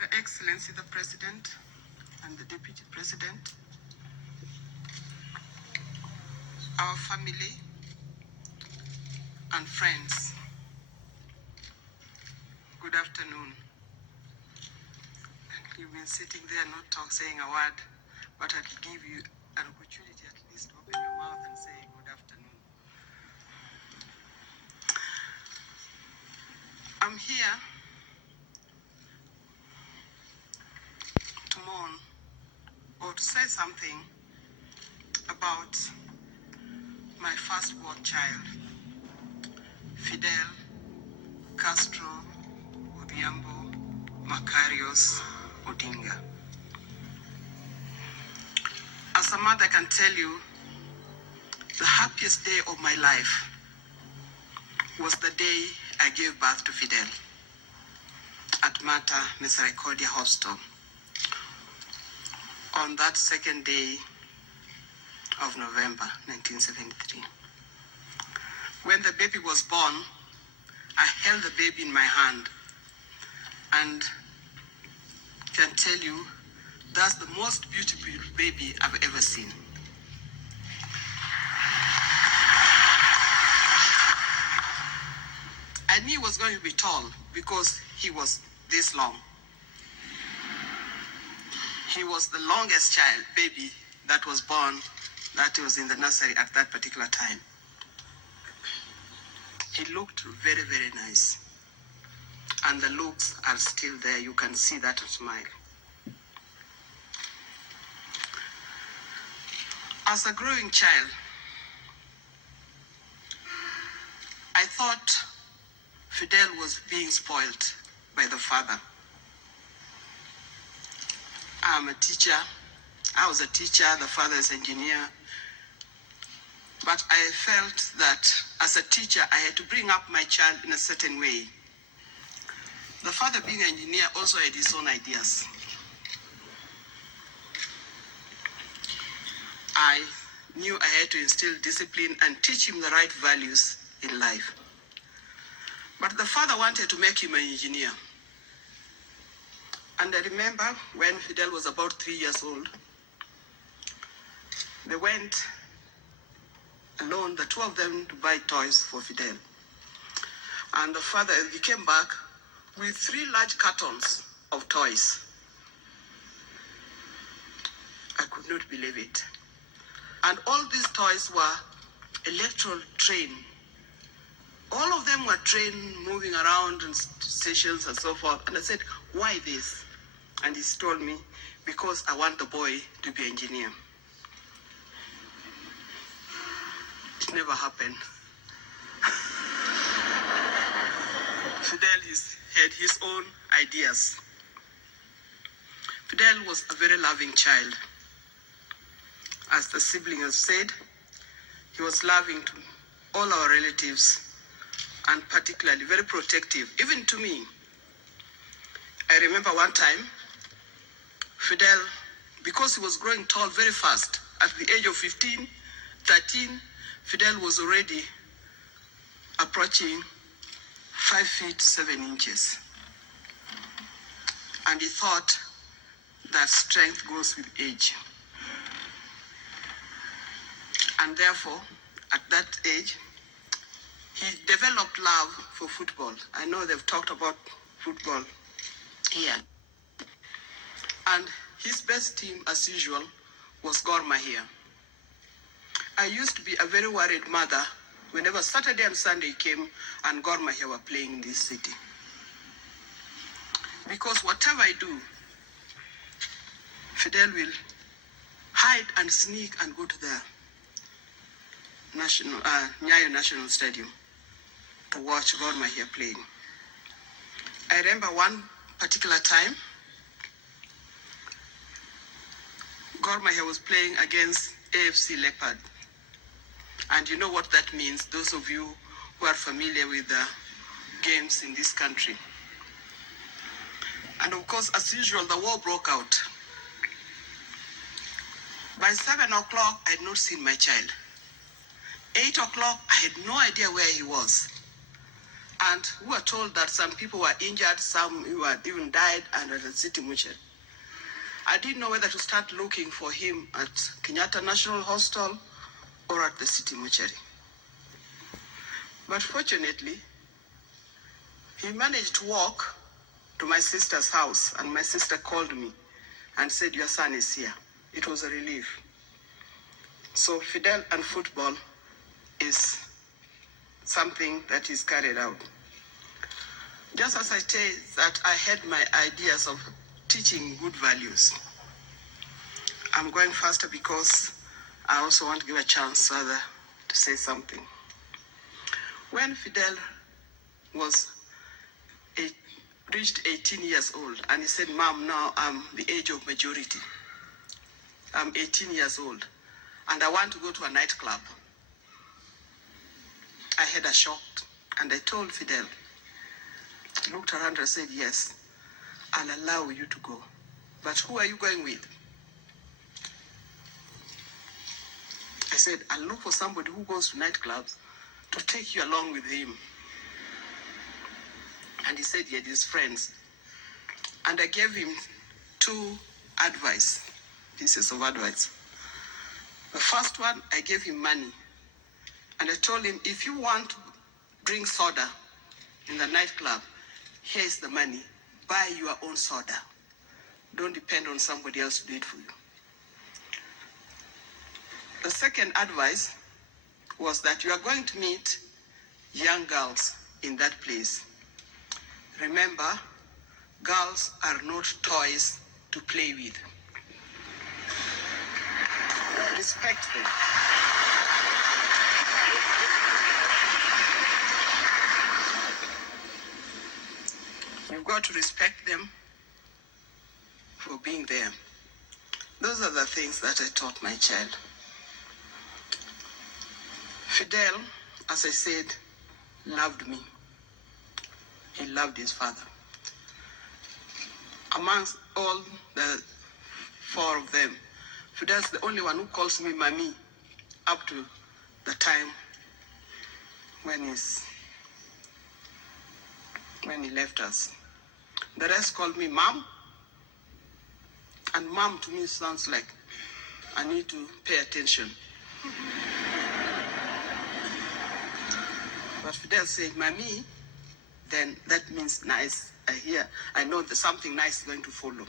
Your Excellency the President and the Deputy President, our family and friends, good afternoon. You've been sitting there not saying a word, but I'll give you an opportunity at least to open your mouth and say good afternoon. I'm here to mourn or to say something about my firstborn child, Fidel Castro Odhiambo Macarius Odinga. As a mother, I can tell you the happiest day of my life was the day I gave birth to Fidel at Mater Misericordia Hospital on that second day of November 1973. When the baby was born, I held the baby in my hand and can tell you that's the most beautiful baby I've ever seen. I knew he was going to be tall because he was this long. He was the longest child, baby, that was born, that was in the nursery at that particular time. He looked very, very nice. And the looks are still there. You can see that smile. As a growing child, I thought Fidel was being spoiled by the father. I'm a teacher. I was a teacher. The father is an engineer. But I felt that as a teacher, I had to bring up my child in a certain way. The father, being an engineer, also had his own ideas. I knew I had to instill discipline and teach him the right values in life. But the father wanted to make him an engineer. And I remember when Fidel was about 3 years old, they went alone, the two of them, to buy toys for Fidel. And the father, he came back with 3 large cartons of toys. I could not believe it. And all these toys were electoral train. All of them were train moving around in stations and so forth. And I said, why this? And he told me, because I want the boy to be an engineer. It never happened. Fidel had his own ideas. Fidel was a very loving child. As the sibling has said, he was loving to all our relatives and particularly very protective, even to me. I remember one time, Fidel, because he was growing tall very fast, at the age of 15, 13, Fidel was already approaching 5 feet 7 inches. And he thought that strength goes with age. And therefore, at that age, he developed love for football. I know they've talked about football here. And his best team, as usual, was Gor Mahia. I used to be a very worried mother whenever Saturday and Sunday came and Gor Mahia were playing in this city. Because whatever I do, Fidel will hide and sneak and go to the Nyayo National Stadium to watch Gor Mahia playing. I remember one particular time, Gor Mahia was playing against AFC Leopard. And you know what that means, those of you who are familiar with the games in this country. And of course, as usual, the war broke out. By 7 o'clock, I had not seen my child. 8 o'clock, I had no idea where he was. And we were told that some people were injured, some who had even died, and at the city mortuary. I didn't know whether to start looking for him at Kenyatta National Hospital or at the city mortuary. But fortunately, he managed to walk to my sister's house, and my sister called me and said, "Your son is here." It was a relief. So Fidel and football is something that is carried out. Just as I say that I had my ideas of teaching good values, I'm going faster because I also want to give a chance further to say something. When Fidel reached 18 years old, and he said, "Mom, now I'm the age of majority. I'm 18 years old, and I want to go to a nightclub." I had a shock, and I told Fidel, looked around and said, "Yes, I'll allow you to go. But who are you going with?" I said, "I'll look for somebody who goes to nightclubs to take you along with him." And he said he had his friends. And I gave him two pieces of advice. The first one, I gave him money. And I told him, if you want to drink soda in the nightclub, here's the money. Buy your own soda. Don't depend on somebody else to do it for you. The second advice was that you are going to meet young girls in that place. Remember, girls are not toys to play with. Respect them. You've got to respect them for being there. Those are the things that I taught my child. Fidel, as I said, loved me. He loved his father. Amongst all the four of them, Fidel's the only one who calls me Mommy up to the time when he left us. The rest called me Mom. And Mom to me sounds like I need to pay attention. But Fidel said, "Mommy," then that means nice. I know that something nice is going to follow.